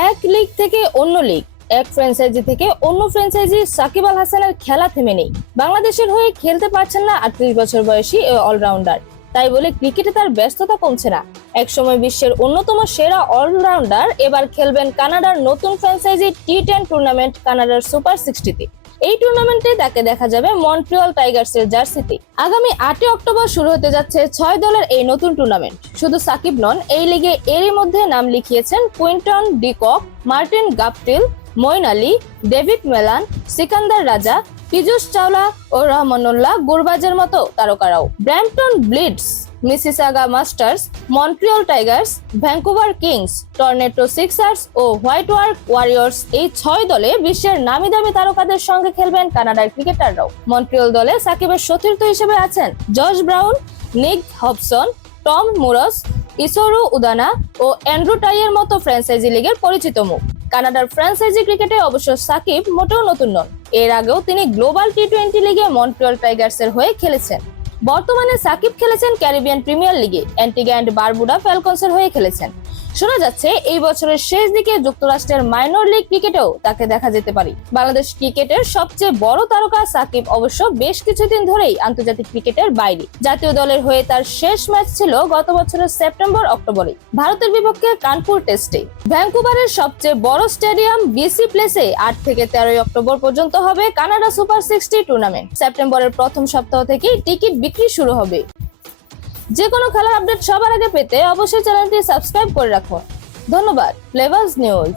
এক লিগ থেকে অন্য লিগ এক ফ্র্যাঞ্চাইজি থেকে অন্য ফ্র্যাঞ্চাইজি সাকিব আল হাসানের খেলা থেমে নেই। বাংলাদেশের হয়ে খেলতে পারছেন না আটত্রিশ বছর বয়সী অলরাউন্ডার তাই বলে ক্রিকেটে তার ব্যস্ততা কমছে না। একসময় বিশ্বের অন্যতম সেরা অলরাউন্ডার এবার খেলবেন কানাডার নতুন ফ্র্যাঞ্চাইজি টি টেন টুর্নামেন্ট কানাডার সুপার সিক্সটিতে এই টুর্নামেন্টে তাকে দেখা যাবে মন্ট্রিয়াল টাইগার্সের জার্সিতে আগামী আটই অক্টোবর শুরু হতে যাচ্ছে ছয় দলের এই নতুন টুর্নামেন্ট শুধু সাকিব নন, এই লিগে এরই মধ্যে নাম লিখিয়েছেন Quinton de Kock Martin Guptill Moeen Ali, David Malan, Sikandar Raza, Piyush Chawla ও রহমানুল্লাহ গুরবাজের মতো তারকারাও। Brampton ব্লিডস Mississauga Masters, Montreal Tigers Vancouver Kings Toronto Sixers ও হোয়াইট ওয়ার্ক ওয়ারিয়র্স এই ছয় দলে বিশ্বের নামি দামি তারকাদের সঙ্গে খেলবেন কানাডার ক্রিকেটাররাও। মন্ট্রিয়াল দলে সাকিবের সতীর্থ হিসেবে আছেন George Brown, Nick Hobson, Tom Moores, Isuru Udana ও অ্যান্ড্রু টাইয়ের মতো ফ্র্যাঞ্চাইজি লিগের পরিচিত মুখ। কানাডার ফ্রান্সাইজি ক্রিকেটে অবশ্য সাকিব মোটেও নতুন নন। এর আগেও তিনি গ্লোবাল টি টোয়েন্টি লিগে মন্ট্রিয়াল টাইগার্সের হয়ে খেলেছেন। বর্তমানে সাকিব খেলেছেন ক্যারিবিয়ান প্রিমিয়ার লিগে। অ্যান্টিগা অ্যান্ড বারবুডা ফ্যালকনসের হয়ে খেলেছেন। শোনা যাচ্ছে, এই বছরের শেষ দিকে যুক্তরাষ্ট্রের মাইনর লিগ ক্রিকেটেও তাকে দেখা যেতে পারে। বাংলাদেশ ক্রিকেটের সবচেয়ে বড় তারকা সাকিব অবশ্য বেশ কিছুদিন ধরেই আন্তর্জাতিক ক্রিকেটের বাইরে। জাতীয় দলের হয়ে তার শেষ ম্যাচ ছিল গত বছরের সেপ্টেম্বর, অক্টোবরে। ভারতের বিপক্ষে কানপুর টেস্টে। ভ্যাঙ্কুভারের সবচেয়ে বড় স্টেডিয়াম বিসি প্লেসে আট থেকে তেরোই অক্টোবর পর্যন্ত হবে কানাডা সুপার সিক্সটি টুর্নামেন্ট। সেপ্টেম্বরের প্রথম সপ্তাহ থেকেই টিকিট বিক্রি শুরু হবে। যে কোনো খেলার আপডেট সবার আগে পেতে অবশ্যই চ্যানেলটি সাবস্ক্রাইব করে রাখো। ধন্যবাদ ফ্লেভার্স নিউজ